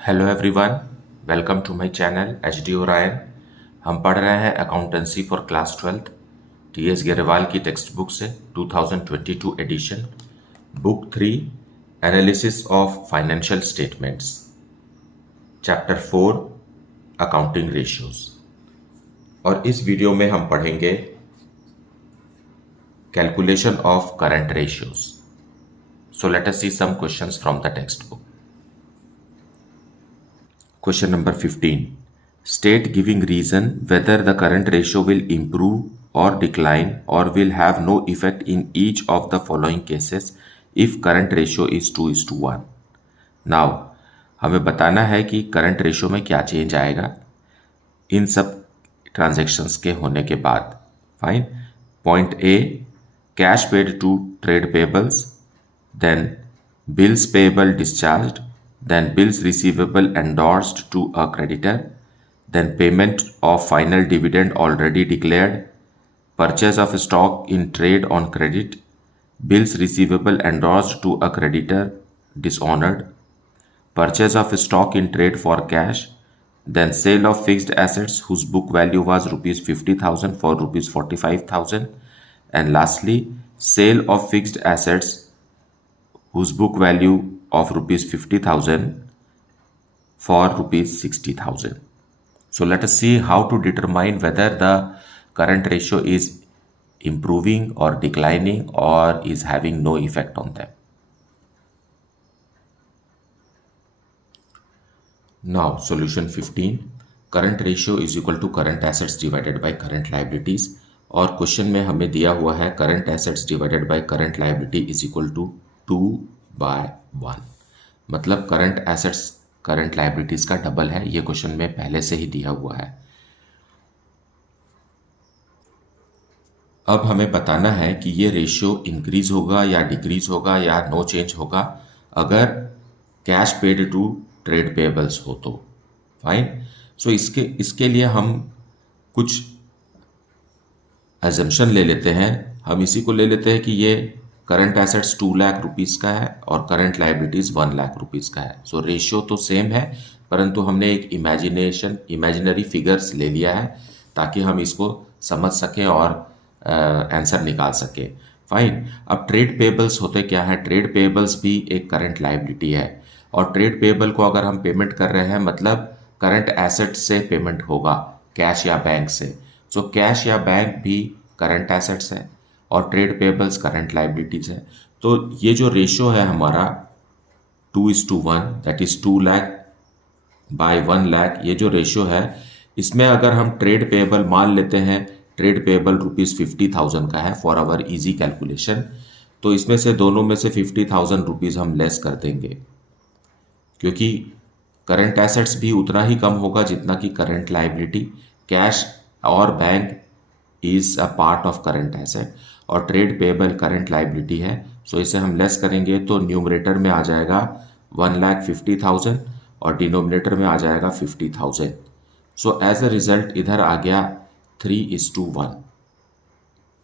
Hello everyone, welcome to my channel H D Orion. हम पढ़ रहे हैं accountancy for class 12 T S Grewal की टेक्स्ट बुक से 2022 edition, book 3 analysis of financial statements, chapter 4 accounting ratios. और इस video में हम पढ़ेंगे calculation of current ratios. So let us see some questions from the text book. Question number 15. State giving reason whether the current ratio will improve or decline or will have no effect in each of the following cases if current ratio is 2:1. Now, हमें बताना है कि current ratio में क्या change आएगा इन सब transactions के होने के बाद। Fine. Point A, cash paid to trade payables, then bills payable discharged, then bills receivable endorsed to a creditor, then payment of final dividend already declared, purchase of stock in trade on credit, bills receivable endorsed to a creditor dishonored, purchase of stock in trade for cash, then sale of fixed assets whose book value was rupees 50,000 for rupees 45,000, and lastly sale of fixed assets whose book value of rupees 50,000 for rupees 60,000. So let us see how to determine whether the current ratio is improving or declining or is having no effect on them. Now solution 15, current ratio is equal to current assets divided by current liabilities। और question में हमें दिया हुआ है current assets divided by current liability is equal to 2/1, मतलब current assets current liabilities का double है। ये क्वेश्चन में पहले से ही दिया हुआ है। अब हमें बताना है कि ये रेशियो इंक्रीज होगा या डिक्रीज होगा या नो चेंज होगा अगर cash paid to trade payables हो तो। फाइन। सो इसके लिए हम कुछ एजम्पशन ले लेते हैं। हम इसी को ले लेते हैं कि ये करंट एसेट्स 2 लाख रुपीज़ का है और करंट लायबिलिटीज़ 1 लाख रुपीज़ का है। सो रेशियो तो सेम है, परंतु हमने एक इमेजिनरी फिगर्स ले लिया है ताकि हम इसको समझ सकें और आंसर निकाल सके। फाइन। अब ट्रेड पेबल्स होते क्या है? ट्रेड पेबल्स भी एक करंट लायबिलिटी है और ट्रेड पेबल को अगर हम पेमेंट कर रहे हैं मतलब करंट एसेट से पेमेंट होगा, कैश या बैंक से। सो कैश या बैंक भी करंट एसेट्स है और ट्रेड पेबल्स करंट लायबिलिटीज है। तो ये जो रेशियो है हमारा 2:1, that is 2 lakh by 1 lakh, ये जो रेशियो है इसमें अगर हम ट्रेड पेबल मान लेते हैं, ट्रेड पेबल रुपीज़ 50,000 का है फॉर आवर इजी कैलकुलेशन, तो इसमें से दोनों में से 50,000 रुपीज़ हम लेस कर देंगे क्योंकि करंट एसेट्स भी उतना ही कम होगा जितना कि करंट लायबिलिटी। कैश और bank is a part of current asset और ट्रेड पेबल करंट लायबिलिटी है। सो इसे हम लेस करेंगे तो न्यूमरेटर में आ जाएगा 1,50,000 और डिनोमिनेटर में आ जाएगा 50,000। सो एज अ रिजल्ट इधर आ गया 3:1।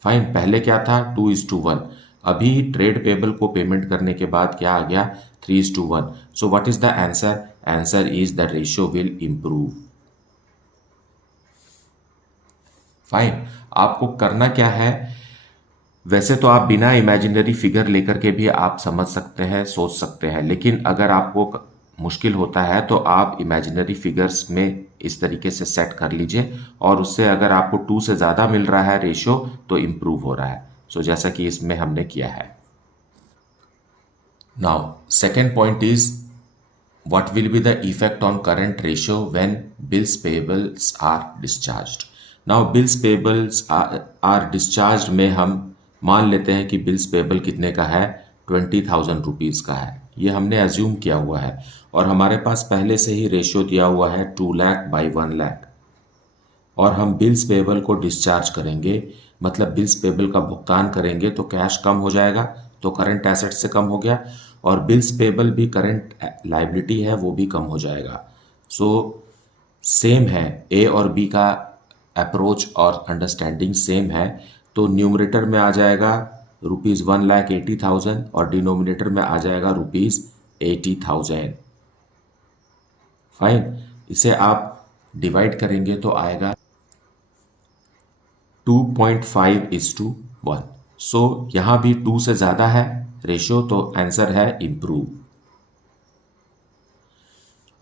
फाइन। पहले क्या था? 2:1। अभी ट्रेड पेबल को पेमेंट करने के बाद क्या आ गया? 3:1। So what is the answer? Answer is the ratio will improve. Fine. आपको करना क्या है? वैसे तो आप बिना इमेजिनरी फिगर लेकर के भी आप समझ सकते हैं, सोच सकते हैं, लेकिन अगर आपको मुश्किल होता है तो आप इमेजिनरी फिगर्स में इस तरीके से सेट कर लीजिए और उससे अगर आपको 2 से ज़्यादा मिल रहा है रेशियो तो इम्प्रूव हो रहा है। सो जैसा कि इसमें हमने किया है। Now second point is what will be the effect on current ratio when bills payables are discharged। Now bills payables are discharged में हम मान लेते हैं कि बिल्स पेबल कितने का है? 20,000 रुपीज़ का है। ये हमने एज्यूम किया हुआ है और हमारे पास पहले से ही रेशियो दिया हुआ है 2 लाख बाई 1 लाख और हम बिल्स पेबल को डिस्चार्ज करेंगे, मतलब बिल्स पेबल का भुगतान करेंगे तो कैश कम हो जाएगा, तो करंट एसेट से कम हो गया और बिल्स पेबल भी करंट लायबिलिटी है, वो भी कम हो जाएगा। सो सेम है, ए और बी का अप्रोच और अंडरस्टैंडिंग सेम है। तो न्यूमरेटर में आ जाएगा रुपीज़ 1,80,000 और डिनोमिनेटर में आ जाएगा रुपीज़ 80,000। फाइन, इसे आप डिवाइड करेंगे तो आएगा 2.5:1। सो यहाँ भी 2 से ज़्यादा है रेशियो, तो आंसर है इम्प्रूव।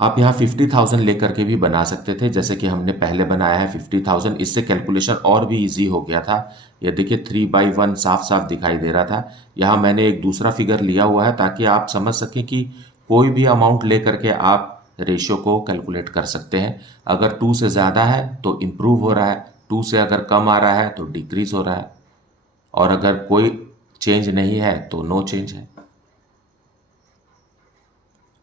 आप यहाँ 50,000 लेकर के भी बना सकते थे, जैसे कि हमने पहले बनाया है 50,000। इससे कैलकुलेशन और भी इजी हो गया था। ये देखिए 3/1 साफ साफ दिखाई दे रहा था। यहाँ मैंने एक दूसरा फिगर लिया हुआ है ताकि आप समझ सकें कि कोई भी अमाउंट लेकर के आप रेशियो को कैलकुलेट कर सकते हैं। अगर 2 से ज़्यादा है तो इम्प्रूव हो रहा है, 2 से अगर कम आ रहा है तो डिक्रीज हो रहा है, और अगर कोई चेंज नहीं है तो नो चेंज है।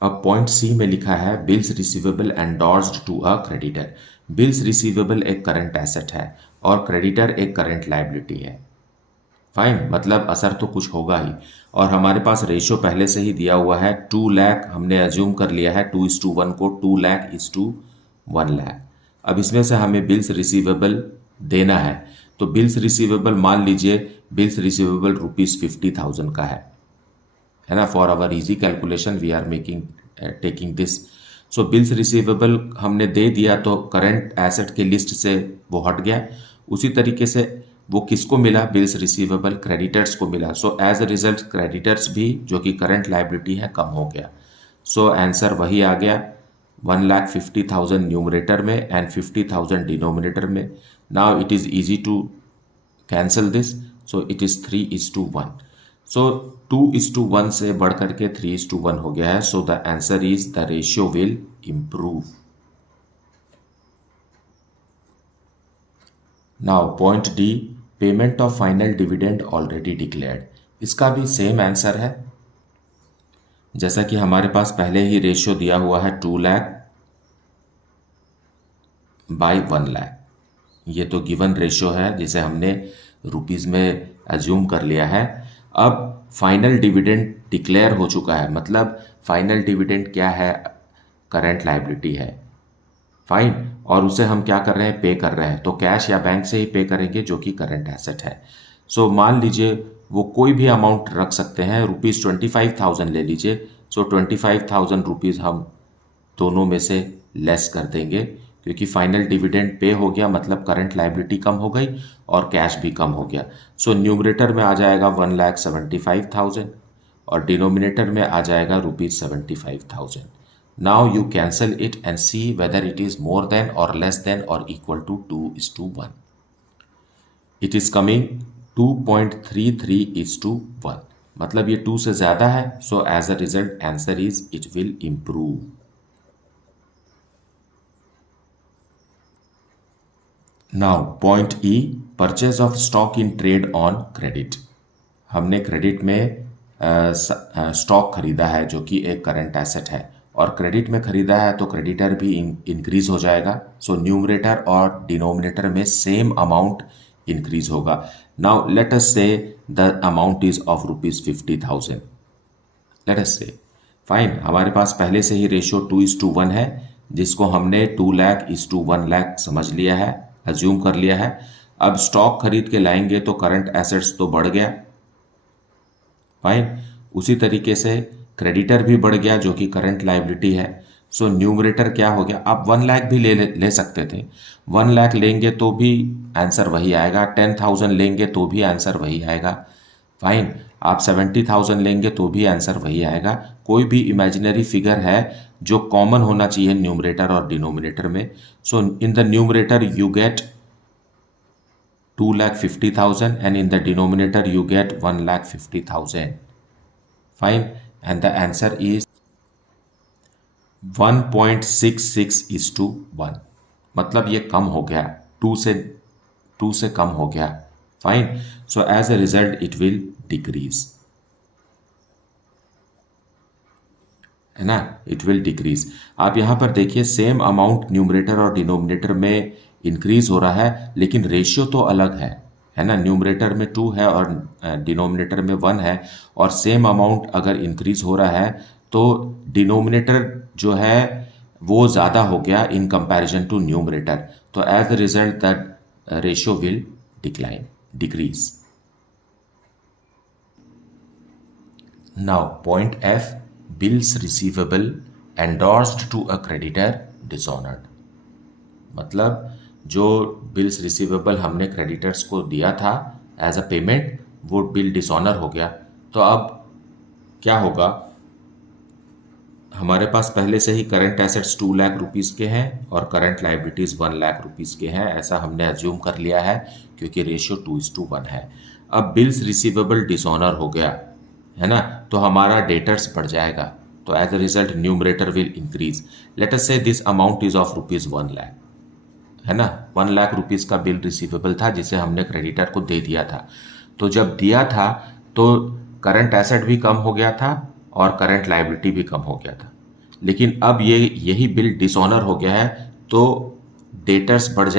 अब पॉइंट सी में लिखा है bills receivable endorsed to a creditor. Bills receivable एक करंट एसेट है और क्रेडिटर एक करंट लायबिलिटी है। फाइन, मतलब असर तो कुछ होगा ही। और हमारे पास रेशियो पहले से ही दिया हुआ है 2 लाख, हमने एज्यूम कर लिया है 2:1 को, 2 लाख:1 लाख। अब इसमें से हमें बिल्स रिसीवेबल देना है, तो बिल्स रिसीवेबल मान लीजिए बिल्स रिसीवेबल ₹50,000 का है ना। For our easy calculation we are making taking this. So bills receivable हमने दे दिया तो करंट एसेट के लिस्ट से वो हट गया। उसी तरीके से वो किसको मिला, बिल्स रिसीवेबल क्रेडिटर्स को मिला। So as a result creditors भी, जो कि करंट लायबिलिटी है, कम हो गया। सो आंसर वही आ गया, 1,50,000 न्यूमरेटर में एंड 50,000 डिनोमिनेटर में। Now it is easy to cancel this, so it is 3:1। So 2:1 से बढ़ करके 3:1 हो गया है। So the answer is the ratio will improve. Now point D, payment of final dividend already declared. इसका भी सेम आंसर है, जैसा कि हमारे पास पहले ही रेशियो दिया हुआ है 2 लाख/1 लाख। ये तो गिवन रेशियो है जिसे हमने रुपीस में एज्यूम कर लिया है। अब फाइनल डिविडेंड डिक्लेयर हो चुका है, मतलब फाइनल डिविडेंड क्या है, करंट लायबिलिटी है। फाइन, और उसे हम क्या कर रहे हैं, पे कर रहे हैं, तो कैश या बैंक से ही पे करेंगे जो कि करंट एसेट है। सो मान लीजिए वो कोई भी अमाउंट रख सकते हैं, ₹25,000 ले लीजिए। सो 25,000 रुपीज़ हम दोनों में से लेस कर देंगे, क्योंकि फाइनल डिविडेंड पे हो गया, मतलब करंट लायबिलिटी कम हो गई और कैश भी कम हो गया। सो न्यूमरेटर में आ जाएगा 1,75,000 और डिनोमिनेटर में आ जाएगा ₹75,000। Now you cancel it and see whether it is more than और लेस देन और equal to 2:1। It is coming 2.33:1, मतलब ये 2 से ज्यादा है। So as a result answer is it will improve. Now point E, purchase of stock in trade on credit. हमने credit में stock खरीदा है जो कि एक करंट एसेट है, और क्रेडिट में खरीदा है तो क्रेडिटर भी इंक्रीज हो जाएगा। सो न्यूमरेटर और डिनोमिनेटर में सेम अमाउंट इंक्रीज होगा। नाउ लेट अस से the amount is of ₹50,000। Late us से, फाइन, हमारे पास पहले से ही रेशियो 2:1 है, जिसको हमने 2 लाख:1 लाख समझ लिया है, अज्यूम कर लिया है। अब स्टॉक खरीद के लाएंगे तो करंट एसेट्स तो बढ़ गया, फाइन। उसी तरीके से क्रेडिटर भी बढ़ गया जो कि करंट लायबिलिटी है। सो न्यूमरेटर क्या हो गया, आप 1 लाख भी ले सकते थे। 1 लाख लेंगे तो भी आंसर वही आएगा, 10,000 लेंगे तो भी आंसर वही आएगा, फाइन। आप 70,000 लेंगे तो भी आंसर वही आएगा। कोई भी इमेजिनरी फिगर है जो कॉमन होना चाहिए न्यूमरेटर और डिनोमिनेटर में। So in the numerator you get 2,50,000 and in the denominator you get 1,50,000. Fine, and the answer is 1.66:1, मतलब ये कम हो गया, 2 से कम हो गया। Fine, so as a result it will decrease, है ना, इट विल डिक्रीज। आप यहां पर देखिए सेम अमाउंट न्यूमरेटर और डिनोमिनेटर में इंक्रीज हो रहा है, लेकिन रेशियो तो अलग है ना। न्यूमरेटर में 2 है और डिनोमिनेटर में 1 है, और सेम अमाउंट अगर इंक्रीज हो रहा है तो डिनोमिनेटर जो है वो ज़्यादा हो गया इन कंपैरिजन टू न्यूमरेटर, तो as a result that ratio will decrease. Now point F, bills receivable endorsed to a creditor dishonoured, मतलब जो बिल्स रिसीवेबल हमने क्रेडिटर्स को दिया था एज अ पेमेंट, वो बिल डिसऑनर हो गया। तो अब क्या होगा, हमारे पास पहले से ही करंट एसेट्स 2 लाख रुपीज़ के हैं और करंट लाइबिलिटीज़ 1 लाख रुपीज़ के हैं, ऐसा हमने अज्यूम कर लिया है क्योंकि रेशियो 2:1 है। अब बिल्स रिसीवेबल डिसऑनर हो गया है ना, तो हमारा डेटर्स बढ़ जाएगा, तो as a result numerator will increase. Let us say this amount is of ₹1 lakh, है ना, 1 लाख रुपीज़ का बिल रिसीवेबल था जिसे हमने क्रेडिटर को दे दिया था। तो जब दिया था तो करंट एसेट भी कम हो गया था और करंट लायबिलिटी भी कम हो गया था, लेकिन अब यही बिल डिसऑनर हो गया है तो डेटर्स बढ़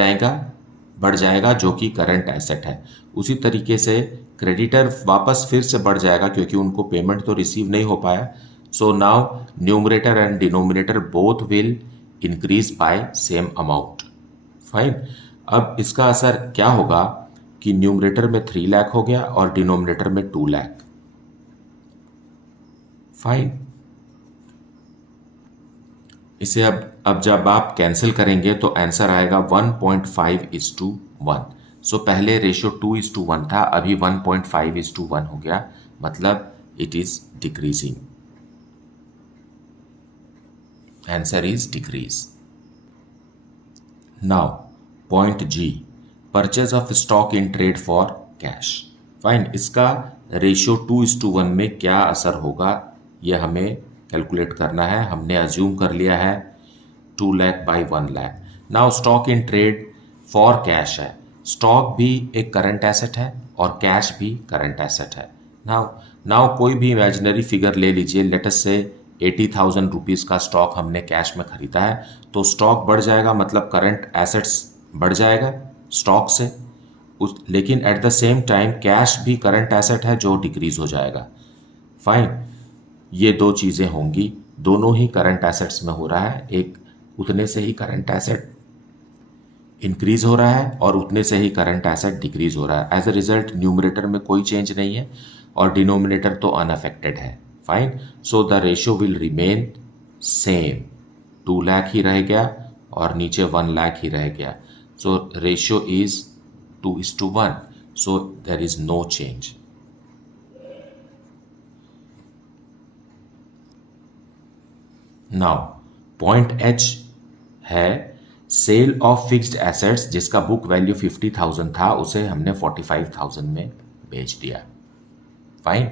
जाएगा जो कि करंट एसेट है। उसी तरीके से क्रेडिटर वापस फिर से बढ़ जाएगा क्योंकि उनको पेमेंट तो रिसीव नहीं हो पाया। So now numerator and denominator both will increase by same amount. Fine. अब इसका असर क्या होगा कि न्यूमरेटर में 3 लाख हो गया और डिनोमिनेटर में 2 लाख। फाइन। इसे अब जब आप कैंसिल करेंगे तो आंसर आएगा 1.5:1। सो पहले रेशियो 2:1 था, अभी 1.5:1 हो गया, मतलब it is decreasing. Answer is decrease. Now point G, purchase of stock in trade for cash. Fine. इसका रेशियो 2:1 में क्या असर होगा ये हमें कैलकुलेट करना है। हमने अज्यूम कर लिया है 2 lakh by 1 lakh. Now stock in trade for cash है, स्टॉक भी एक करंट एसेट है और कैश भी करंट एसेट है। नाउ कोई भी इमेजिनरी फिगर ले लीजिए, लेट अस से 80,000 रुपीज़ का स्टॉक हमने कैश में खरीदा है, तो स्टॉक बढ़ जाएगा, मतलब करंट एसेट्स बढ़ जाएगा स्टॉक से, लेकिन at the same time cash भी करंट एसेट है जो डिक्रीज हो जाएगा। फाइन। ये दो चीज़ें होंगी, दोनों ही करंट एसेट्स में हो रहा है, एक उतने से ही करंट एसेट इंक्रीज हो रहा है और उतने से ही करंट एसेट डिक्रीज हो रहा है। एज अ रिजल्ट न्यूमरेटर में कोई चेंज नहीं है और डिनोमिनेटर तो अनअफेक्टेड है। Fine. So the ratio will remain same, 2 lakh ही रह गया और नीचे 1 लाख ही रह गया। So ratio is 2:1, so there is no change. Now point H है सेल ऑफ फिक्स्ड एसेट्स, जिसका बुक वैल्यू 50,000 था उसे हमने 45,000 में बेच दिया। फाइन।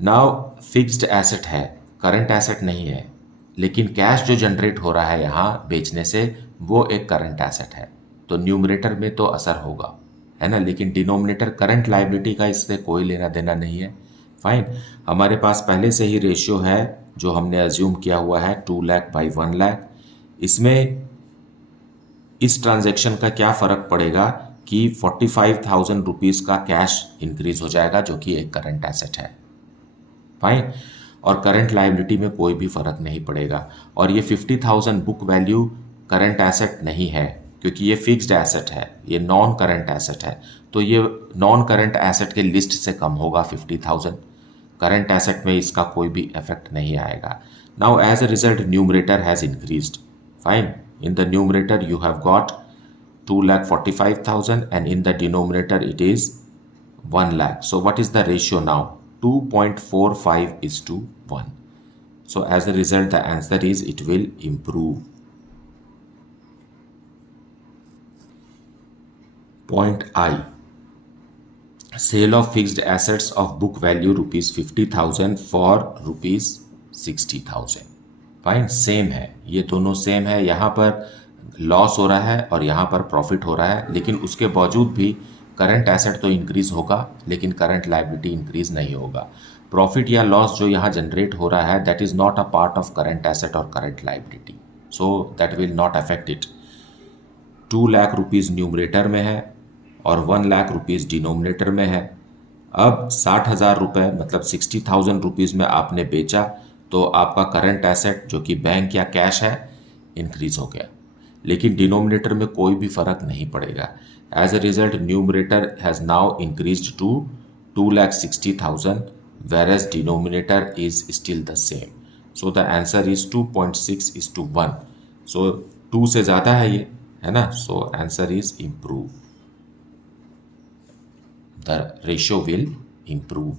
नाउ फिक्स्ड एसेट है, करंट एसेट नहीं है, लेकिन कैश जो जनरेट हो रहा है यहाँ बेचने से वो एक करंट एसेट है, तो न्यूमरेटर में तो असर होगा, है ना, लेकिन डिनोमिनेटर करंट लायबिलिटी का इससे कोई लेना देना नहीं है। फाइन। हमारे पास पहले से ही रेशियो है जो हमने अज्यूम किया हुआ है 2 लाख बाई 1 लाख। इसमें इस ट्रांजैक्शन का क्या फ़र्क पड़ेगा कि 45,000 रुपीज़ का कैश इंक्रीज हो जाएगा जो कि एक करंट एसेट है। फाइन। और करंट लायबिलिटी में कोई भी फ़र्क नहीं पड़ेगा। और ये 50,000 बुक वैल्यू करंट एसेट नहीं है क्योंकि ये फिक्स्ड एसेट है, ये नॉन करंट एसेट है, तो ये नॉन करंट एसेट के लिस्ट से कम होगा 50,000। करंट एसेट में इसका कोई भी इफेक्ट नहीं आएगा। Now as a result numerator has increased. Fine. In the numerator you have got 2,45,000 and in the denominator it is 1 lakh. So what is the ratio now? 2.45:1. So as a result the answer is it will improve. Point I. Sale of fixed assets of book value ₹50,000 for ₹60,000. Fine. Same है, ये दोनों same है, यहाँ पर loss हो रहा है और यहाँ पर प्रॉफिट हो रहा है, लेकिन उसके बावजूद भी करंट एसेट तो इंक्रीज होगा लेकिन करंट लायबिलिटी इंक्रीज नहीं होगा। प्रॉफिट या लॉस जो यहाँ जनरेट हो रहा है that is not a part of current asset और current liability, so that will not affect it. 2 lakh rupees numerator में है और 1 लाख रुपीज़ डिनोमिनेटर में है। अब 60,000 रुपये मतलब 60,000 रुपीज़ में आपने बेचा तो आपका करंट एसेट जो कि बैंक या कैश है इंक्रीज हो गया, लेकिन डिनोमिनेटर में कोई भी फर्क नहीं पड़ेगा। As a result numerator has now increased to 2,60,000 whereas denominator is still the same. So the answer is 2.6:1. So 2 से ज़्यादा है ये, है ना. So answer is improve. The ratio will improve.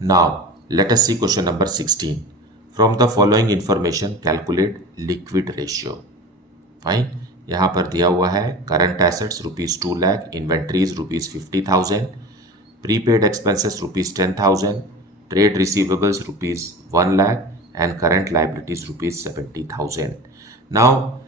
Now, let us see question number 16. From the following information, calculate liquid ratio. Fine. यहाँ पर दिया हुआ है current assets ₹2 lakh, inventories ₹50,000, prepaid expenses ₹10,000, trade receivables ₹1 lakh and current liabilities ₹70,000. Now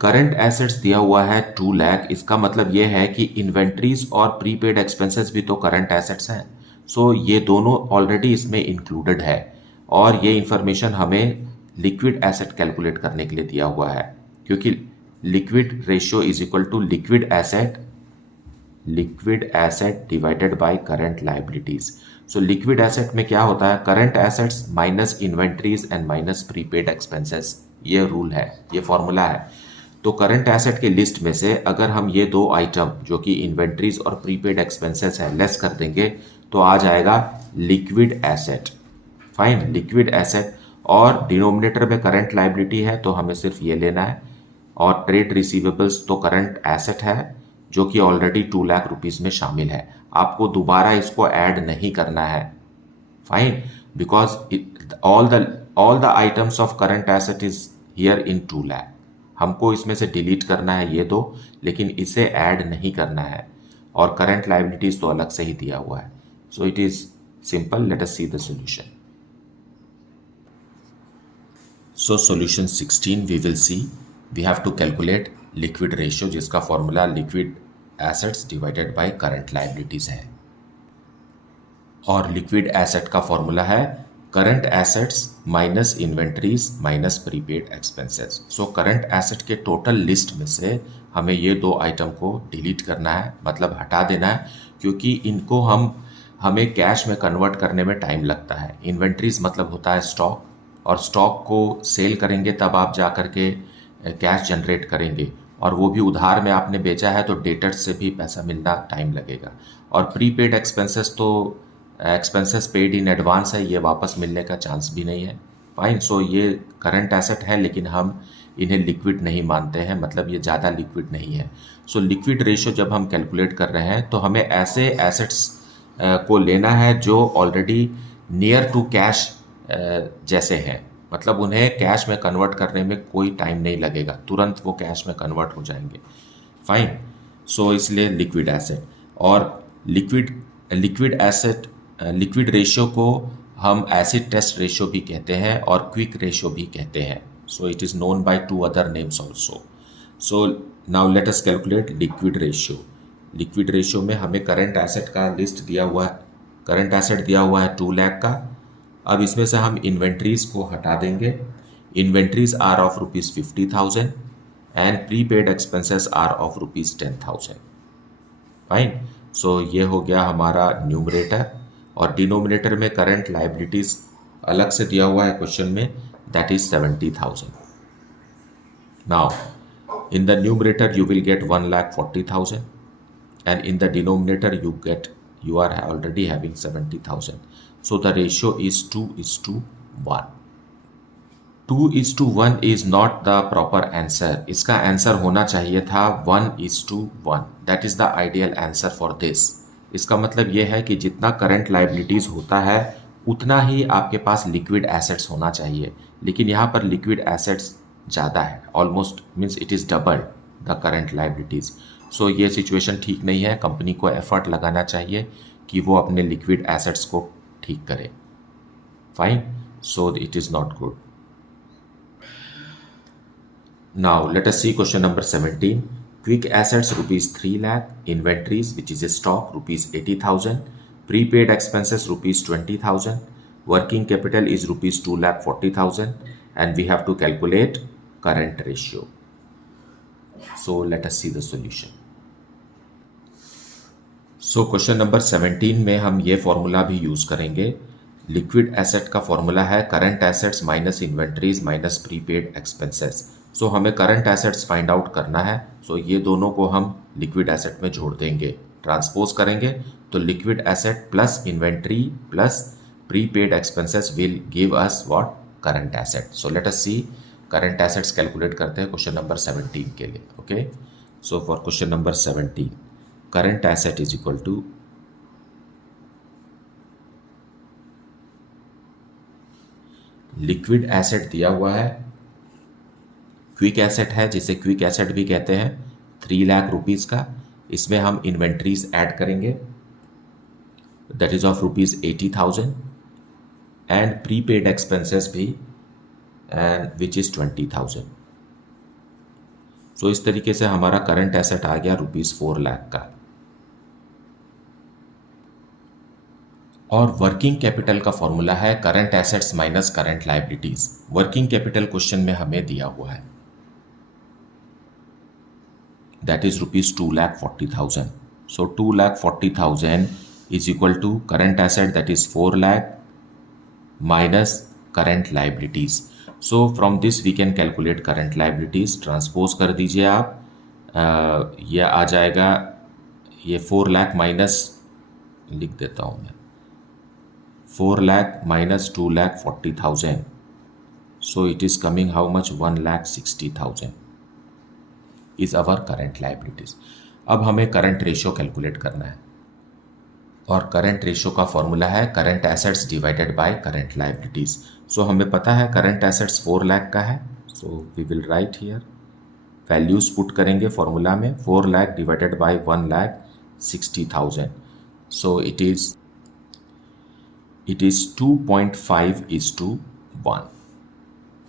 current assets दिया हुआ है 2 लाख. इसका मतलब ये है कि इन्वेंट्रीज और प्रीपेड एक्सपेंसेस भी तो करंट एसेट्स हैं. सो ये दोनों ऑलरेडी इसमें इंक्लूडेड है और ये इंफॉर्मेशन हमें लिक्विड एसेट कैलकुलेट करने के लिए दिया हुआ है, क्योंकि liquid ratio is equal to liquid asset divided by current liabilities. So liquid asset में क्या होता है, current assets minus inventories and minus prepaid expenses. ये रूल है, ये फॉर्मूला है. तो करंट एसेट के लिस्ट में से अगर हम ये दो आइटम जो कि इन्वेंट्रीज और प्रीपेड एक्सपेंसेस है लेस कर देंगे तो आ जाएगा liquid asset. Fine, liquid asset. और डिनोमिनेटर में करंट लायबिलिटी है तो हमें सिर्फ ये लेना है. और ट्रेड रिसीवेबल्स तो करंट एसेट है जो कि ऑलरेडी 2 लाख रुपीस में शामिल है. आपको दोबारा इसको ऐड नहीं करना है. Fine, because all the items of current asset is here in 2 lakh. हमको इसमें से डिलीट करना है ये दो, लेकिन इसे ऐड नहीं करना है. और करंट लायबिलिटीज तो अलग से ही दिया हुआ है. So it is simple. Let us see the solution. So solution 16 we will see. We have to calculate liquid ratio, जिसका formula liquid assets divided by current liabilities है. और लिक्विड एसेट का फॉर्मूला है current assets minus inventories minus prepaid expenses. So current asset के total list में से हमें ये दो आइटम को डिलीट करना है, मतलब हटा देना है, क्योंकि इनको हमें कैश में कन्वर्ट करने में टाइम लगता है. इन्वेंट्रीज मतलब होता है स्टॉक, और स्टॉक को सेल करेंगे तब आप जा कर के कैश जनरेट करेंगे, और वो भी उधार में आपने बेचा है तो डेटर्स से भी पैसा मिलना टाइम लगेगा. और प्रीपेड एक्सपेंसेस तो एक्सपेंसेस पेड इन एडवांस है, ये वापस मिलने का चांस भी नहीं है. फाइन. सो ये करंट एसेट है लेकिन हम इन्हें लिक्विड नहीं मानते हैं, मतलब ये ज़्यादा लिक्विड नहीं है. सो लिक्विड रेशियो जब हम कैलकुलेट कर रहे हैं तो हमें ऐसे एसेट्स को लेना है जो ऑलरेडी नियर टू कैश जैसे हैं, मतलब उन्हें कैश में कन्वर्ट करने में कोई टाइम नहीं लगेगा, तुरंत वो कैश में कन्वर्ट हो जाएंगे. फाइन. सो इसलिए लिक्विड एसेट. और लिक्विड एसेट लिक्विड रेशियो को हम एसिड टेस्ट रेशियो भी कहते हैं और क्विक रेशियो भी कहते हैं. सो it is known by 2 other names also. So now let us calculate liquid ratio. Liquid ratio में हमें करंट एसेट का लिस्ट दिया हुआ है. करंट एसेट दिया हुआ है 2 लाख का. अब इसमें से हम इन्वेंट्रीज को हटा देंगे. Inventories are of ₹50,000 and prepaid expenses are of ₹10,000. Fine. So ये हो गया हमारा न्यूमरेटर. और डिनोमिनेटर में करंट लायबिलिटीज अलग से दिया हुआ है क्वेश्चन में, that is 70,000. Now in the numerator you will get 1,40,000 and in the denominator you are already having 70,000. So the ratio is 2:1. 2:1 is not the proper answer. इसका answer होना चाहिए था 1:1. That is the ideal answer for this. इसका मतलब ये है कि जितना करंट लायबिलिटीज होता है उतना ही आपके पास लिक्विड एसेट्स होना चाहिए, लेकिन यहाँ पर लिक्विड एसेट्स ज़्यादा है, almost means it is double the current liabilities. So ये सिचुएशन ठीक नहीं है. कंपनी को एफर्ट लगाना चाहिए कि वो अपने लिक्विड एसेट्स को ठीक करे. Fine. So it is not good. Now let us see question number 17. Quick assets ₹3 lakh, inventories which is a stock ₹80,000, prepaid expenses ₹20,000, working capital is ₹2,40,000 and we have to calculate current ratio. So let us see the solution. So question number 17 में हम ये formula भी use करेंगे. Liquid asset का formula है current assets minus inventories minus prepaid expenses. So हमें current assets find out करना है. सो ये दोनों को हम लिक्विड एसेट में जोड़ देंगे, ट्रांसपोज करेंगे तो liquid asset plus inventory plus prepaid expenses will give us what, current asset. So let us see current assets calculate करते हैं क्वेश्चन नंबर 17 के लिए. Okay, so for question number 17 current asset is equal to liquid asset दिया हुआ है, quick asset है जिसे quick asset भी कहते हैं 3 लाख रुपीज़ का. इसमें हम इन्वेंट्रीज ऐड करेंगे that is of rupees 80,000 and prepaid expenses भी एंड विच इज़ 20,000. सो इस तरीके से हमारा करंट एसेट आ गया रुपीज़ 4 लाख का. और वर्किंग कैपिटल का फॉर्मूला है current assets minus current liabilities. Working capital question में हमें दिया हुआ है that is rupees 2,40,000. So 2,40,000 is equal to current asset that is 4 lakh minus current liabilities. So from this we can calculate current liabilities. Transpose कर दीजिए आप, ये आ जाएगा, ये 4 लाख माइनस लिख देता हूँ मैं, 4 lakh minus 2,40,000. So it is coming how much, 1,60,000 is our current liabilities. अब हमें करंट रेशियो कैलकुलेट करना है और करंट रेशियो का फॉर्मूला है current assets divided by current liabilities. So हमें पता है करंट एसेट्स 4 लाख का है. So we will write here, values put करेंगे फॉर्मूला में, 4 lakh divided by 1,60,000. So it is 2.5:1.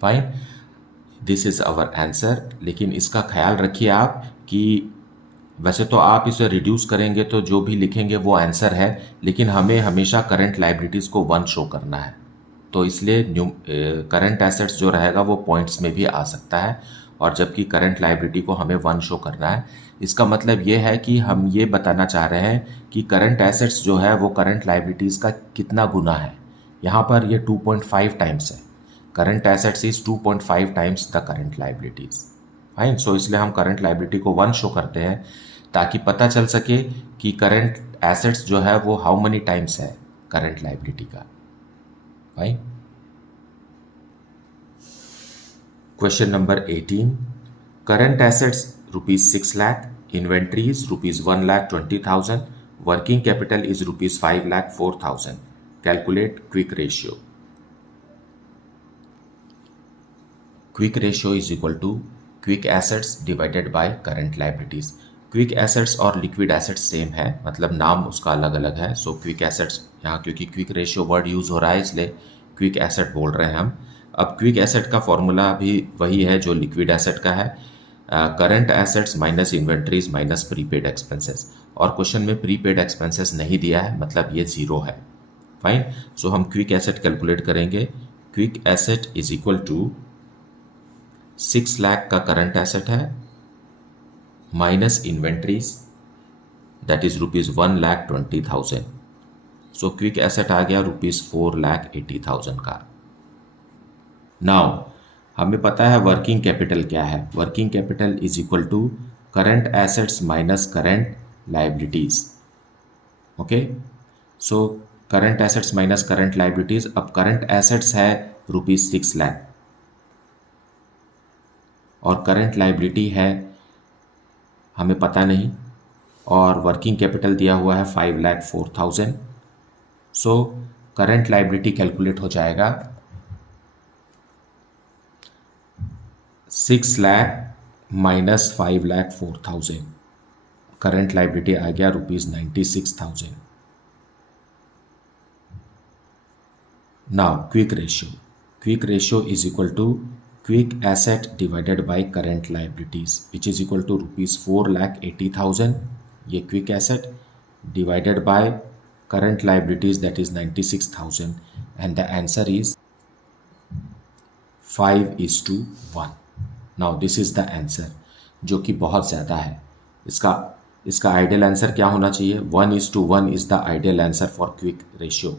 Fine, this is our answer. लेकिन इसका ख्याल रखिए आप कि वैसे तो आप इसे रिड्यूस करेंगे तो जो भी लिखेंगे वो आंसर है, लेकिन हमें हमेशा करंट लायबिलिटीज़ को 1 शो करना है. तो इसलिए करंट एसेट्स जो रहेगा वो पॉइंट्स में भी आ सकता है, और जबकि करंट लायबिलिटी को हमें 1 शो करना है. इसका मतलब ये है कि हम ये बताना चाह रहे हैं कि करंट एसेट्स जो है वो करंट लायबिलिटीज़ का कितना गुना है. यहाँ पर ये 2.5 टाइम्स है. Current assets is 2.5 times the current liabilities. Fine, so इसलिए हम करंट लायबिलिटी को 1 शो करते हैं ताकि पता चल सके कि करंट एसेट्स जो है वो हाउ मनी टाइम्स है करंट लायबिलिटी का. Fine, question number 18, current assets rupees 6 lakh, inventories rupees 1,20,000, working capital is rupees 5,04,000. Calculate quick ratio. Quick ratio is equal to quick assets divided by current liabilities. Quick assets और liquid assets same है, मतलब नाम उसका अलग अलग है. So quick assets यहाँ क्योंकि क्विक रेशियो वर्ड यूज़ हो रहा है इसलिए क्विक एसेट बोल रहे हैं हम. अब क्विक एसेट का फॉर्मूला भी वही है जो लिक्विड एसेट का है, current assets minus inventories minus prepaid expenses. और क्वेश्चन में प्रीपेड एक्सपेंसेस नहीं दिया है, मतलब ये 0 है. फाइन, सो हम क्विक एसेट कैलकुलेट करेंगे. Quick asset is equal to 6 lakh का करंट एसेट है minus inventories that is rupees 1,20,000. So quick asset आ गया रुपीज़ 4,80,000 का. नाउ हमें पता है वर्किंग कैपिटल क्या है. Working capital is equal to current assets minus current liabilities. Okay, so current assets minus current liabilities. अब करंट एसेट्स है रुपीज़ 6 लाख और करंट लायबिलिटी है हमें पता नहीं, और वर्किंग कैपिटल दिया हुआ है 5,04,000. सो करंट लायबिलिटी कैलकुलेट हो जाएगा 6 लाख माइनस 5,04,000. करंट लायबिलिटी आ गया rupees 96,000. Now quick ratio is equal to quick asset divided by current liabilities which is equal to rupees 4,80,000. ये quick asset divided by current liabilities that is 96,000 and the answer is 5:1. Now this is the answer जो कि बहुत ज़्यादा है. इसका ideal answer क्या होना चाहिए? 1:1 is the ideal answer for quick ratio.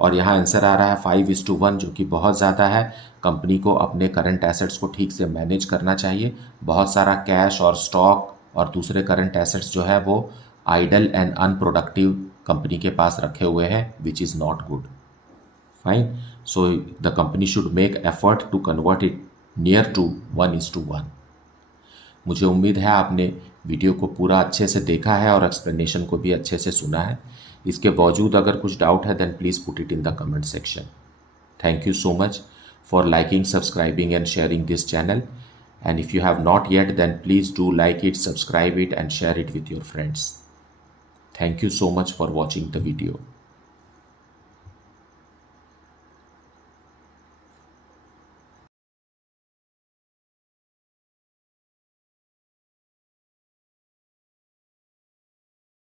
और यहाँ आंसर आ रहा है 5:1 जो कि बहुत ज़्यादा है. कंपनी को अपने करंट एसेट्स को ठीक से मैनेज करना चाहिए. बहुत सारा कैश और स्टॉक और दूसरे करंट एसेट्स जो है वो आइडल एंड अनप्रोडक्टिव कंपनी के पास रखे हुए हैं, which is not good. Fine. So the company should make effort to convert it near to 1:1. मुझे उम्मीद है आपने वीडियो को पूरा अच्छे से देखा है और एक्सप्लेनेशन को भी अच्छे से सुना है. इसके बावजूद अगर कुछ डाउट है then please put it in the comment section. Thank you so much for liking, subscribing and sharing this channel. And if you have not yet, then please do like it, subscribe it and share it with your friends. Thank you so much for watching the video.